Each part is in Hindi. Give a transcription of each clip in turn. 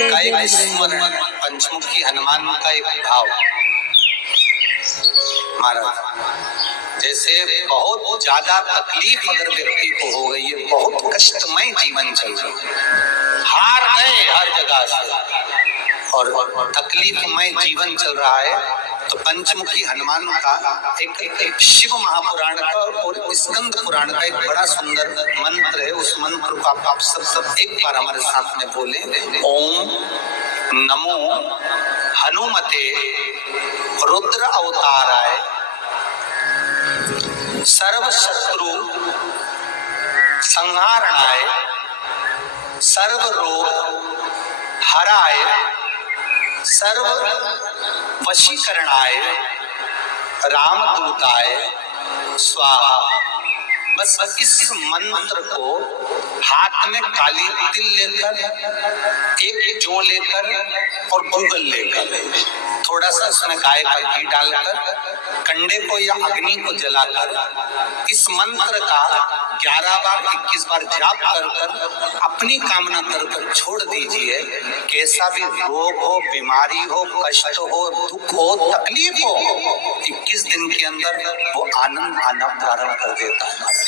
का एक स्मरण, पंचमुखी हनुमान का एक भाव महाराज। जैसे बहुत ज्यादा तकलीफ अगर व्यक्ति को हो गई है, बहुत कष्टमय जीवन चल रहा है, हार गए हर जगह से और तकलीफमय जीवन चल रहा है, तो पंचमुखी हनुमान का एक शिव महापुराण का और स्कंद पुराण का एक बड़ा सुंदर मंत्र है। उस मंत्र को आप सब एक बार हमारे साथ में बोले। ओम नमो हनुमते रुद्र अवताराय सर्व शत्रु संहारणाय सर्व रोग हराय सर्व वशीकरणाय रामदूताय स्वाहा। बस इस मंत्र को हाथ में काली तिल लेकर, एक जौ लेकर और गूगल लेकर, थोड़ा सा उसमें गाय का घी डालकर, कंडे को या अग्नि को जलाकर इस मंत्र का 11 बार 21 बार जाप कर अपनी कामना कर छोड़ दीजिए। कैसा भी रोग हो, बीमारी हो, कष्ट हो, दुख हो, तकलीफ हो, 21 दिन के अंदर वो आनंद आना प्रारंभ कर देता है।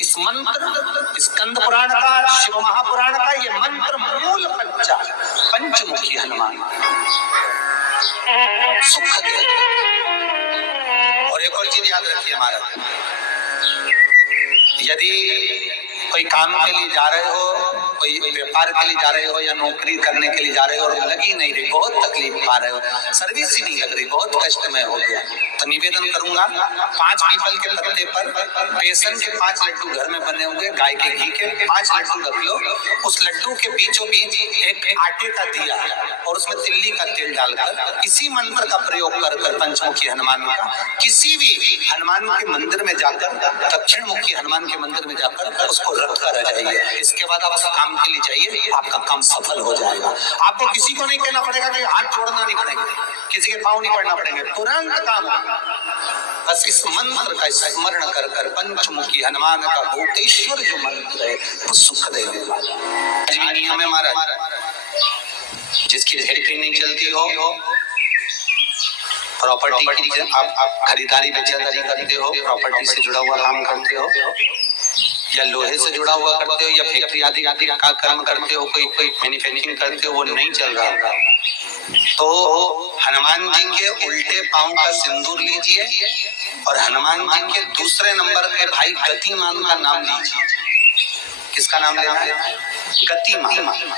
इस मंत्र स्कंद पुराण का, शिव महापुराण का ये मंत्र मूल पंचमुखी हनुमान सुख दे। और एक और चीज याद रखिए हमारा, यदि कोई काम के लिए जा रहे हो, कोई व्यापार के लिए जा रहे हो या नौकरी करने के लिए जा रहे हो और लगी नहीं रही, बहुत तकलीफ पा रहे हो, सर्विस ही नहीं लग रही, बहुत कष्ट में हो गया, तो निवेदन करूंगा 5 पीपल के पत्ते पर बेसन के 5 लड्डू घर में बने हुए, गाय के घी के 5 लड्डू रख लो। उस लड्डू के बीचों बीच एक आटे का दिया और उसमें तिल्ली का तेल डालकर इसी मंत्र का प्रयोग कर पंचमुखी हनुमान का किसी भी हनुमान के मंदिर में जाकर, दक्षिण मुखी हनुमान के मंदिर में जाकर उसको रख कर आ जाइए। इसके बाद आप काम के लिए जाइए, आपका काम सफल हो जाएगा। आपको किसी को नहीं कहना पड़ेगा कि हाथ छोड़ना नहीं पड़ेगा, किसी के पाँव नहीं पड़ना पड़ेंगे, तुरंत काम। बस इस मंत्र का स्मरण कर पंचमुखी हनुमान का भूतेश्वर जो मंत्र है वो सुख देने वाला। नियम है हमारा, जिसकी फैक्ट्री नहीं चलती हो, प्रॉपर्टी की आप खरीदारी बेचदारी करते हो, प्रॉपर्टी से जुड़ा हुआ काम करते हो या लोहे से जुड़ा हुआ करते हो या फैक्ट्री आदि का कर्म करते हो, कोई मैन्युफैक्चरिंग करते हो, वो नहीं चल रहा, तो हनुमान जी के उल्टे पांव का सिंदूर लीजिए और हनुमान जी के दूसरे नंबर के भाई गतिमान का नाम लीजिए। किसका नाम लेना है? गतिमान।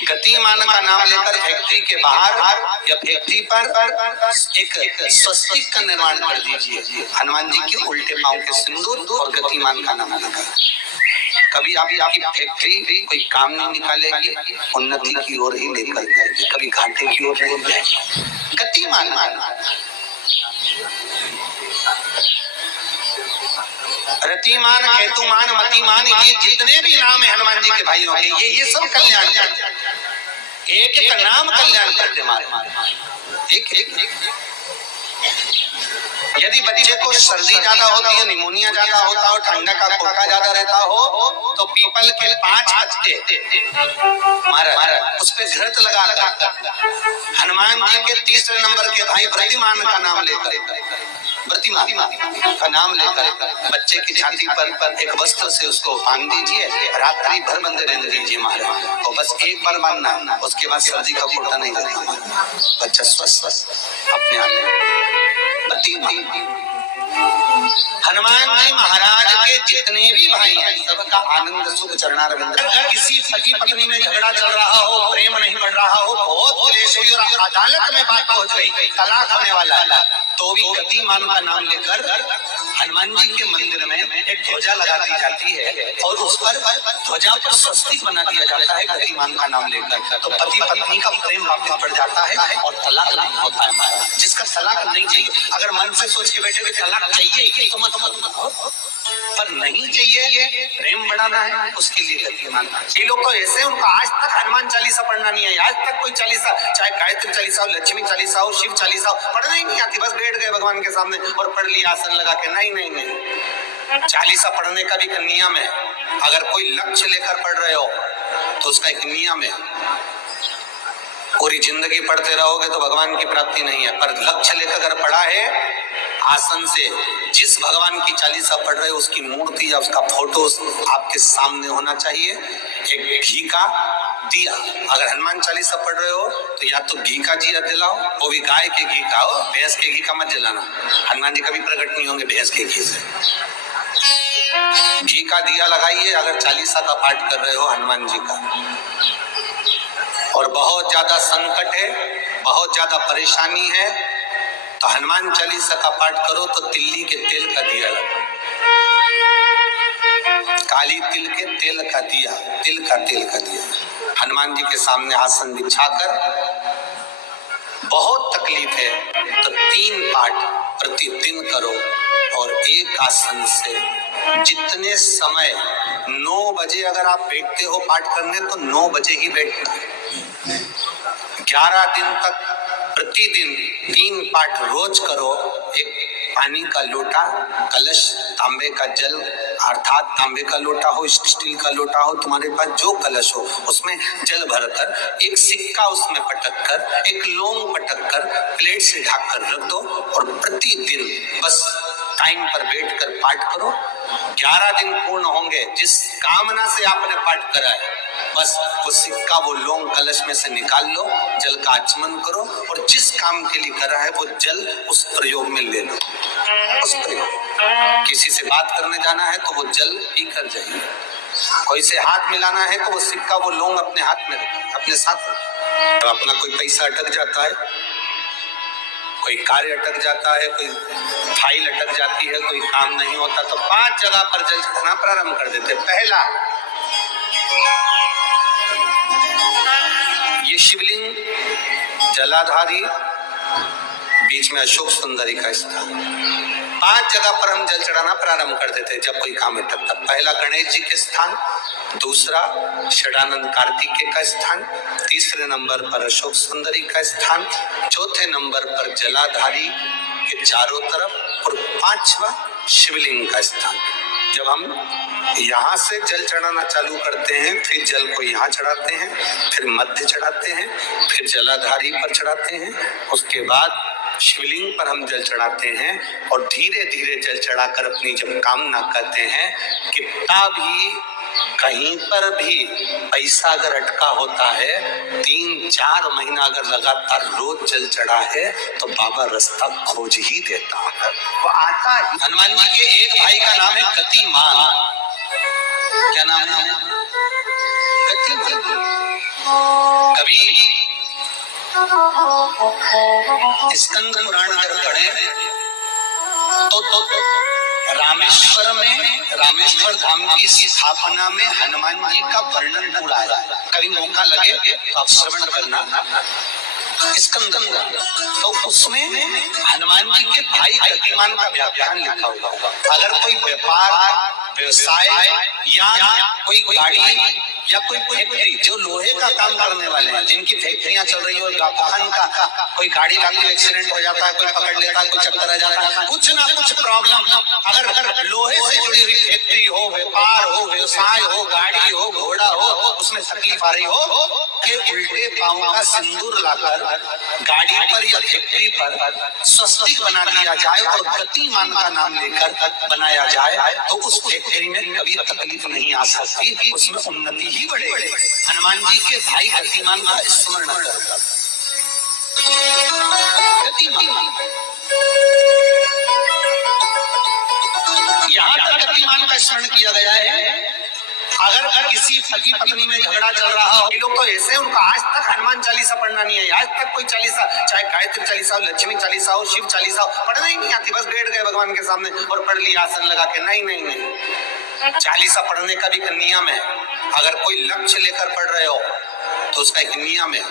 गतिमान का नाम लेकर फैक्ट्री के बाहर या फैक्ट्री पर एक स्वस्तिक का निर्माण कर दीजिए। हनुमान जी के उल्टे पांव के सिंदूर और गतिमान का नाम लेकर कभी आपकी फैक्ट्री कोई काम नहीं निकालेगी, उन्नति की ओर ही लेकर जाएगी, कभी घाटे की ओर नहीं जाएगी। गतिमान रतिमान, हेतुमान, मतिमान, ये जितने भी नाम है हनुमान जी के भाइयों के, ये सब कल्याण करते, एक एक नाम कल्याण करते हमारे। एक यदि बच्चे को सर्दी ज्यादा होती है, निमोनिया ज्यादा होता हो, ठंडा का कोटा ज्यादा रहता हो, तो पीपल के 5 पत्ते महाराज उस पे घृत लगाकर हनुमान जी के तीसरे नंबर के भाई प्रतिमान का नाम लेकर, प्रतिमान का नाम लेकर बच्चे की छाती पर एक वस्त्र से उसको बांध दीजिए, रात्रि भर बंदे रहने दीजिए महाराज। और बस एक बार बांधना, उसके बाद सर्दी का कोटा नहीं लगता, बच्चा स्वस्थ अपने आप। हनुमान जी महाराज के जितने भी भाई हैं सबका आनंद सुख चरणारविंद। किसी पति पत्नी में झगड़ा चल रहा हो, प्रेम नहीं बढ़ रहा हो, बहुत क्लेश हुई और अदालत में बात पहुंच गई, तलाक होने वाला, तो भी गतिमान का नाम लेकर हनुमान जी के मंदिर में एक ध्वजा लगा दी जाती है और उस पर ध्वजा पर स्वस्तिक बना दिया जाता है गतिमान का नाम लेकर। तो पति पत्नी का प्रेम वापस बढ़ जाता है और तलाक नहीं होता है महाराज। जिसका तलाक नहीं चाहिए, अगर मन से सोच के बैठे तलाक चाहिए तो मत, पर नहीं चाहिए, प्रेम बढ़ाना है, उसके लिए गतिमान। ये लोग तो ऐसे, उनका आज तक हनुमान चालीसा पढ़ना नहीं है, आज तक कोई चालीसा, चाहे गायत्री चालीसा हो, लक्ष्मी चालीसा हो, शिव चालीसा हो, पढ़ना ही नहीं आती। बस बैठ गए भगवान के सामने और पढ़ लिया आसन लगा के। नहीं, चालीसा पढ़ने का भी नियम है। अगर कोई लक्ष्य लेकर पढ़ रहे हो तो उसका एक नियम है। पूरी जिंदगी पढ़ते रहोगे तो भगवान की प्राप्ति नहीं है, पर लक्ष्य लेकर अगर पढ़ा है आसन से, जिस भगवान की चालीसा पढ़ रहे हो उसकी मूर्ति या उसका फोटो आपके सामने होना चाहिए। एक घी का दिया, अगर हनुमान चालीसा पढ़ रहे हो तो या तो घी का दिया जलाओ, वो भी गाय के घी का हो, भैंस के घी का मत जलाना। हनुमान जी कभी प्रकट नहीं होंगे भैंस के घी से। घी का दिया लगाइए अगर चालीसा का पाठ कर रहे हो हनुमान जी का। और बहुत ज्यादा संकट है, बहुत ज्यादा परेशानी है तो हनुमान चालीसा का पाठ करो तो तिल्ली के तेल का दिया लगाओ, काली तिल के तेल का दिया, तिल का तेल का दिया हनुमान जी के सामने आसन बिछाकर। बहुत तकलीफ है तो 3 पाठ प्रतिदिन करो और एक आसन से। जितने समय 9 बजे अगर आप बैठते हो पाठ करने तो 9 बजे ही बैठना। 11 दिन तक प्रतिदिन 3 पाठ रोज करो। एक पानी का लोटा, कलश, तांबे का जल अर्थात तांबे का लोटा हो, स्टील का लोटा हो, तुम्हारे पास जो कलश हो उसमें जल भरकर, एक सिक्का उसमें पटक कर, एक लौंग पटक कर प्लेट से ढक कर रख दो और प्रतिदिन बस टाइम पर बैठकर पाठ करो। 11 दिन पूर्ण होंगे, जिस कामना से आपने पाठ करा है बस वो सिक्का, वो लौंग कलश में से निकाल लो, जल का आचमन करो और जिस काम के लिए करा है वो जल उस प्रयोग में ले लो। उस प्रयोग, किसी से बात करने जाना है तो वो जल पी कर जाइए, कोई से हाथ मिलाना है तो वो सिक्का, वो लौंग अपने हाथ में रखो, अपने साथ रखो। तो अपना कोई पैसा अटक जाता है, कोई कार्य अटक जाता है, कोई फाइल अटक जाती है, कोई काम नहीं होता तो 5 जगह पर जल चढ़ाना प्रारंभ कर देते। पहला, ये शिवलिंग जलाधारी, बीच में अशोक सुंदरी का स्थान, 5 जगह पर हम जल चढ़ाना प्रारंभ कर देते जब कोई काम अटकता। पहला गणेश जी के स्थान, दूसरा षडानंद कार्तिकेय का स्थान, तीसरे नंबर पर अशोक सुंदरी का स्थान, चौथे नंबर पर जलाधारी के चारों तरफ और 5वां शिवलिंग का स्थान। जब हम यहाँ से जल चढ़ाना चालू करते हैं फिर जल को यहाँ चढ़ाते हैं, फिर मध्य चढ़ाते हैं, फिर जलाधारी पर चढ़ाते हैं, उसके बाद शिवलिंग पर हम जल चढ़ाते हैं और धीरे धीरे जल चढ़ाकर अपनी जब कामना करते हैं, कितना भी कहीं पर भी पैसा अगर अटका होता है, 3-4 महीना अगर लगातार रोज जल चढ़ा है तो बाबा रास्ता खोज ही देता है, वो आता है। हनुमान जी के एक भाई का नाम है गतिमान। क्या नाम है? गतिमान। कभी स्कंद पुराण अगर पढ़े तो रामेश्वर में, रामेश्वर धाम की स्थापना में हनुमान जी का वर्णन पूरा है। कभी मौका लगे तो आप श्रवण करना स्कंद पुराण, तो उसमें हनुमान जी के भाई गतिमान का व्याख्यान लिखा होगा। अगर कोई व्यापार, व्यवसाय या कोई गाड़ी या कोई फैक्ट्री, जो लोहे का काम करने वाले हैं, जिनकी फैक्ट्रियां चल रही हो, वाहन का कोई गाड़ी लाके एक्सीडेंट हो जाता है, कोई पकड़ लेता है, कोई चक्कर आ जाता है, कुछ ना कुछ प्रॉब्लम, अगर लोहे से जुड़ी हुई फैक्ट्री हो, व्यापार हो, व्यवसाय हो, गाड़ी हो, घोड़ा हो, उसमें तकलीफ आ रही हो कि उल्टे पांव का सिंदूर लाकर गाड़ी पर या फैक्ट्री पर स्वस्तिक बना दिया जाए और गतिमान का नाम लेकर बनाया जाए तो उस फैक्ट्री में कभी तकलीफ नहीं आ सकती, उसमें उन्नति ही बढ़ेगी। हनुमान जी के भाई गतिमान का स्मरण कर, गतिमान, यहाँ तक गतिमान का स्मरण किया गया है। अगर किसी पति पत्नी में झगड़ा चल रहा हो, ये लोग तो ऐसे, उनको आज तक हनुमान चालीसा पढ़ना नहीं है, आज तक कोई चालीसा, चाहे गायत्री चालीसा हो, लक्ष्मी चालीसा हो, शिव चालीसा हो, पढ़ना ही नहीं आती, बस बैठ गए भगवान के सामने और पढ़ लिया आसन लगा के। नहीं नहीं नहीं, चालीसा पढ़ने का भी एक नियम है। अगर कोई लक्ष्य लेकर पढ़ रहे हो तो उसका एक नियम है।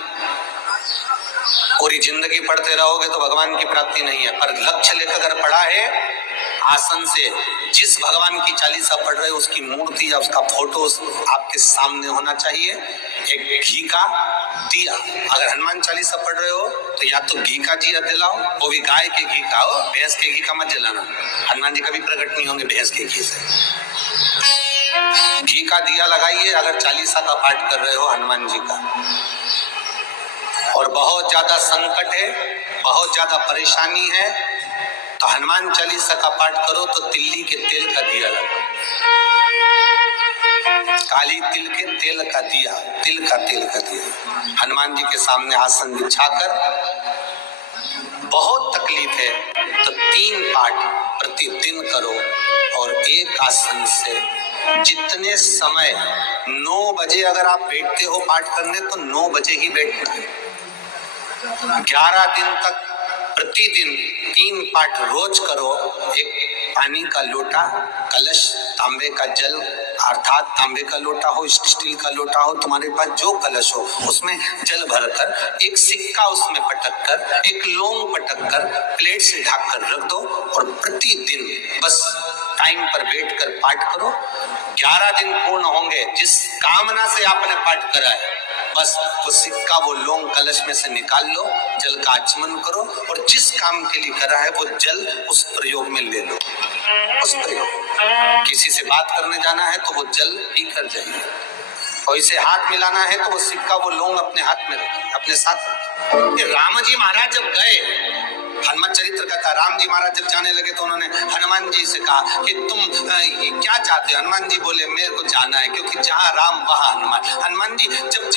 पूरी जिंदगी पढ़ते रहोगे तो भगवान की प्राप्ति नहीं है, पर लक्ष्य लेकर अगर पढ़ा है आसन से, जिस भगवान की चालीसा पढ़ रहे हो उसकी मूर्ति या उसका फोटो आपके सामने होना चाहिए। एक घी का दिया, अगर हनुमान चालीसा पढ़ रहे हो तो या तो घी का दिया जलाओ, वो भी गाय के घी का हो, भैंस के घी का मत जलाना। हनुमान जी कभी प्रकट नहीं होंगे भैंस के घी से। घी का दिया लगाइए अगर चालीसा का पाठ कर रहे हो हनुमान जी का। और बहुत ज्यादा संकट है, बहुत ज्यादा परेशानी है, तो हनुमान चालीसा का पाठ करो तो तिल्ली के तेल का दिया लगाओ, काली तिल के तेल का दिया, तिल का तेल का दिया हनुमान जी के सामने आसन बिछाकर। बहुत तकलीफ है तो 3 पाठ प्रतिदिन करो और एक आसन से जितने समय 9 बजे अगर आप बैठते हो पाठ करने तो 9 बजे ही बैठना है। 11 दिन तक प्रतिदिन 3 पाठ रोज करो। एक पानी का लोटा, कलश, तांबे का जल अर्थात तांबे का लोटा हो, स्टील का लोटा हो, तुम्हारे पास जो कलश हो उसमें जल भरकर एक सिक्का उसमें पटक कर, एक लौंग पटक कर प्लेट से ढक कर रख दो और प्रतिदिन बस टाइम पर बैठकर पाठ करो। 11 दिन पूर्ण होंगे, जिस कामना से आपने पाठ करा है बस वो सिक्का, वो लौंग कलश में से निकाल लो, जल का आचमन करो और जिस काम के लिए करा है वो जल उस प्रयोग में ले लो। उस प्रयोग, किसी से बात करने जाना है तो वो जल पी कर जाइए, कोई से हाथ मिलाना है तो वो सिक्का, वो लौंग अपने हाथ में रखिए, अपने साथ रखिए। राम जी महाराज जब गए, हनुमान चरित्र का था, राम जी महाराज जब जाने लगे तो उन्होंने हनुमान जी से कहा कि तुम क्या चाहते हो? हनुमान जी बोले मेरे को जाना है, क्योंकि जहाँ राम वहाँ हनुमान। हनुमान जी जब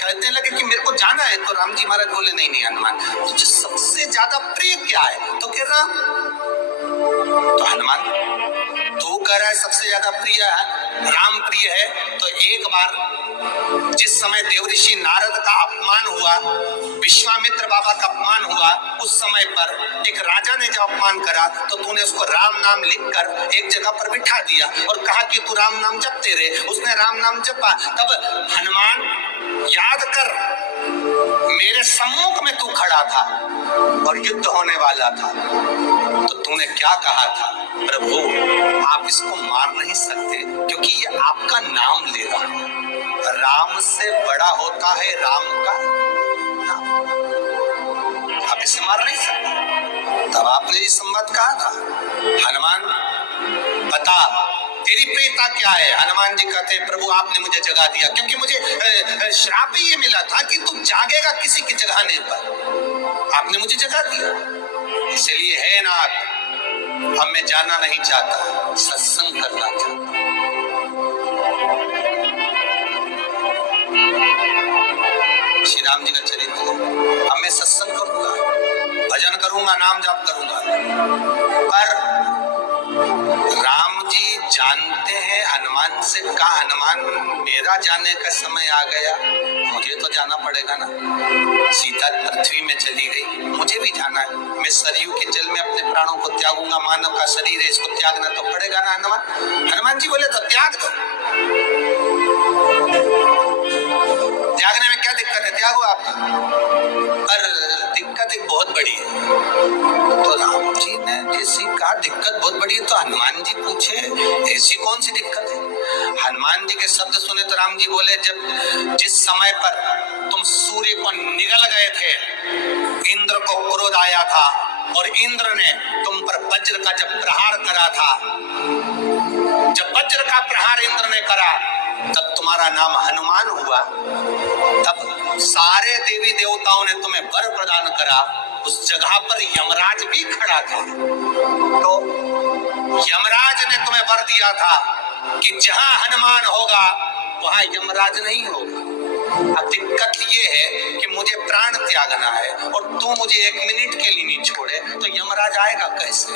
कहने लगे कि मेरे को जाना है तो राम जी महाराज बोले नहीं नहीं हनुमान, तुझे सबसे ज्यादा प्रिय क्या है? तो कह राम। तो हनुमान तू कह रहा है सबसे ज्यादा प्रिय है राम प्रिय है, तो एक बार जिस समय देवऋषि नारद का अपमान हुआ, विश्वामित्र बाबा का अपमान हुआ, उस समय पर एक राजा ने जब अपमान करा तो तूने उसको राम नाम लिखकर एक जगह पर बिठा दिया और कहा कि तू राम नाम जपते रहे। उसने राम नाम जपा। तब हनुमान याद कर, मेरे सम्मुख में तू खड़ा था और युद्ध होने वाला था, तो तूने क्या कहा था? प्रभु आप इसको मार नहीं सकते क्योंकि ये आपका नाम ले रहा है। राम से बड़ा होता है राम का नाम, आप इसे मार नहीं सकते। तब आपने ये संवाद कहा था, हनुमान बता तेरी प्रियता क्या है? हनुमान जी कहते हैं प्रभु आपने मुझे जगा दिया, क्योंकि मुझे श्राप ही ये मिला था कि तू जागेगा किसी की जगाने पर, आपने मुझे जगा दिया। इसलिए है नाथ, अब मैं जाना नहीं चाहता, सत्संग करना चाहता। श्री राम जी का चरित्र, अब मैं सत्संग करूंगा, भजन करूंगा, नाम जाप करूंगा। पर राम जी जानते हैं हनुमान से कहा, हनुमान मेरा जाने का समय आ गया, मुझे तो जाना पड़ेगा ना। सीता पृथ्वी में चली गई, मुझे भी जाना है। मैं सरयू के जल में अपने प्राणों को त्यागूंगा, मानव का शरीर है इसको त्यागना तो पड़ेगा ना हनुमान। हनुमान जी बोले तो त्याग दो, त्यागने में क्या दिक्कत है, त्यागो आप। पर दिक्कत एक बहुत बड़ी है। तो राम जी ने जैसी कहा दिक्कत बहुत बड़ी है, तो हनुमान जी पूछे ऐसी कौन सी दिक्कत है? हनुमान जी के शब्द सुने तो राम जी बोले, जब जिस समय पर तुम सूर्य को निगल गए थे, इंद्र को क्रोध आया था और इंद्र ने तुम पर वज्र का जब प्रहार करा था, जब वज्र का प्रहार इंद्र ने करा तब तुम्हारा नाम हनुमान हुआ। तब सारे देवी देवताओं ने तुम्हें वर प्रदान करा। उस जगह पर यमराज भी खड़ा था, तो यमराज ने तुम्हें वर दिया था कि जहां हनुमान होगा वहां यमराज नहीं होगा। अब दिक्कत ये है कि मुझे प्राण त्यागना है और तू मुझे 1 मिनट के लिए नहीं छोड़े, तो यमराज आएगा कैसे?